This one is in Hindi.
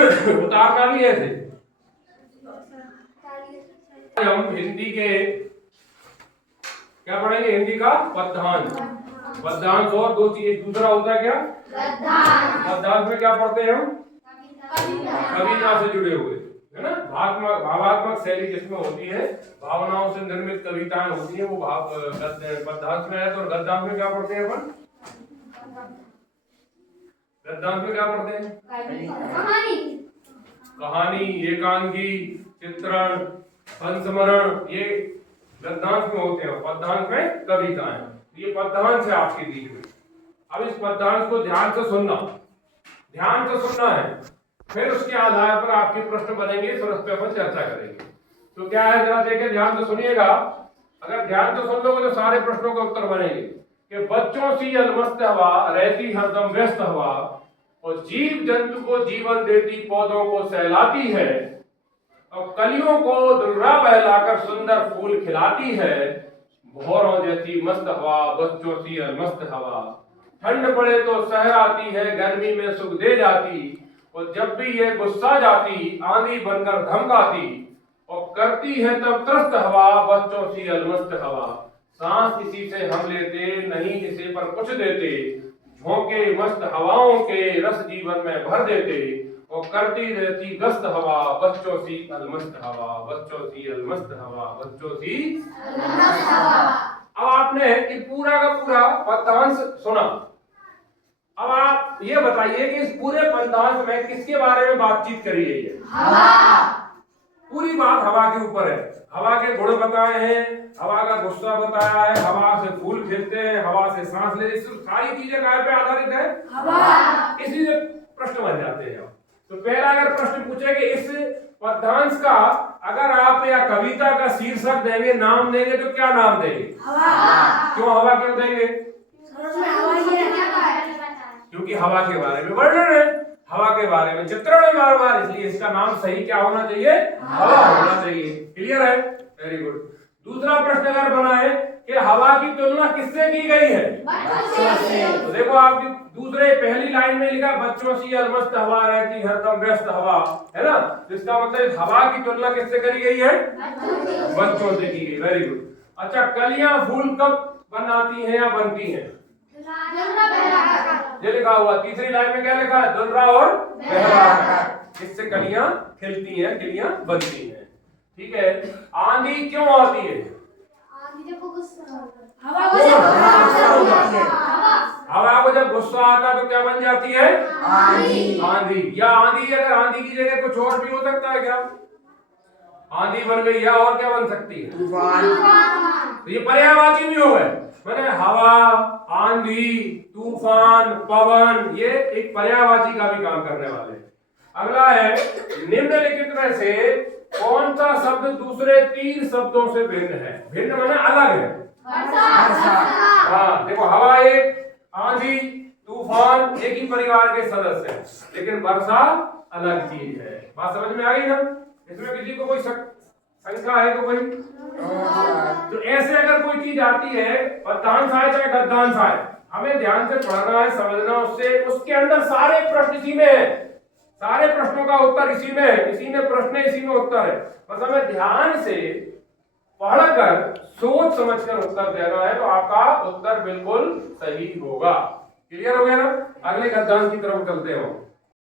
उतारना भी ऐसे। हम हिंदी के क्या पढ़ेंगे? हिंदी का पद्यांश। पद्यांश और दो चीज, दूसरा होता है क्या? पद्यांश में क्या पढ़ते हैं हम? कविता से जुड़े हुए, है ना? भावात्मक शैली जिसमें होती है, भावनाओं से निर्मित कविताएं होती है, वो पद्यांश में है। तो गद्यांश में क्या पढ़ते हैं अपन? गद्यांश में क्या पढ़ते हैं? कहानी, एकांकी, चित्रण, संस्मरण, ये गद्यांश में होते हैं। पद्यांश में कविताएं। ये पद्यांश है आपकी दी हुई। अब इस पद्यांश को ध्यान से सुनना, ध्यान से सुनना है, फिर उसके आधार पर आपके प्रश्न बनेंगे, फिर उस पर अपन चर्चा करेंगे। तो क्या है, जरा देखें, ध्यान से सुनिएगा। अगर ध्यान से सुन लोगे तो सारे प्रश्नों के उत्तर बनेंगे कि बच्चों सी अलमस्त हवा रहती हरदम व्यस्त हवा, और जीव जंतु को जीवन देती पौधों को सहलाती है, और कलियों को दुर्रा बहलाकर सुंदर फूल खिलाती है। भौरों जैसी मस्त हवा बच्चों सी अलमस्त हवा, ठंड पड़े तो सहर आती है, गर्मी में सुख दे जाती, और जब भी ये गुस्सा जाती आंधी बनकर धमकाती, और करती है तब त्रस्त हवा बच्चों सी अलमस्त हवा। सांस किसी से हम लेते नहीं किसी पर कुछ देते, झोंके मस्त हवाओं के रस जीवन में भर देते, और करती रहती गस्त हवा बच्चों सी अलमस्त हवा, बच्चों सी अलमस्त हवा, बच्चों सी अलमस्त हवा। अब आपने ये पूरा का पूरा पद्यांश सुना। अब आप ये बताइए कि इस पूरे पद्यांश में किसके बारे में बातचीत करी गई है? हवा। पूरी बात हवा के ऊपर है। हवा के गुण बताए हैं, हवा का गुस्सा बताया है, हवा से फूल खिलते हैं, हवा से सांस लेते, सारी चीजें काय पे आधारित है? हवा। इसी से प्रश्न बन जाते हैं। तो पहला अगर प्रश्न पूछे कि इस पद्यांश का अगर आप या कविता का शीर्षक देंगे, नाम देंगे, तो क्या नाम देंगे? हवा। क्यों हवा क्यों देंगे? क्योंकि हवा के बारे में वर्णन है, हवा के बारे में चित्रण है बार बार, इसलिए इसका नाम सही क्या होना चाहिए? हवा होना चाहिए। क्लियर है? Very good. दूसरा प्रश्न अगर बना है कि हवा की तुलना किससे की गई है? बच्चों से। तो देखो आपकी दूसरे पहली लाइन में लिखा बच्चों सी अलमस्त हवा रहती हरदम व्यस्त हवा, है ना? जिसका मतलब हवा की तुलना किससे करी गई है? बच्चों से की गई। Very good. अच्छा, कलियां फूल कब बनाती हैं या बनती हैं? ये लिखा हुआ तीसरी लाइन में क्या लिखा है? दुर्रा और बहरा। इससे कलियां खिलती हैं, कलियां बनती हैं। ठीक है। आंधी क्यों आती है? हवा को जब गुस्सा आता है तो क्या बन जाती है? आंधी। या आंधी, अगर आंधी की जगह कुछ और भी हो सकता है क्या? आंधी बन गई, या और क्या बन सकती है? तूफान। तो ये पर्यायवाची भी हो गए। मैंने हवा, आंधी, तूफान, पवन, ये एक पर्यायवाची का भी काम करने वाले। अगला है निम्नलिखित में से कौन सा शब्द दूसरे तीन शब्दों से भिन्न है? भिन्न माने अलग है। हाँ, देखो, हवा एक, आंधी, तूफान एक ही परिवार के सदस्य हैं, लेकिन वर्षा अलग चीज है। बात समझ में आ गई ना? इसमें किसी को कोई शंका है तो कोई? तो ऐसे अगर कोई चीज आती है, पद्यांश आए चाहे गद्यांश आए, हमें ध्यान से पढ़ना है, समझना, उससे उसके अंदर सारे प्रश्न इसी में है, सारे प्रश्नों का उत्तर इसी में है, इसी में प्रश्न है, इसी में उत्तर है। बस हमें ध्यान से पढ़कर सोच समझकर उत्तर देना है, तो आपका उत्तर बिल्कुल सही होगा। क्लियर हो गया ना? अगले गद्यांश की तरफ चलते हो।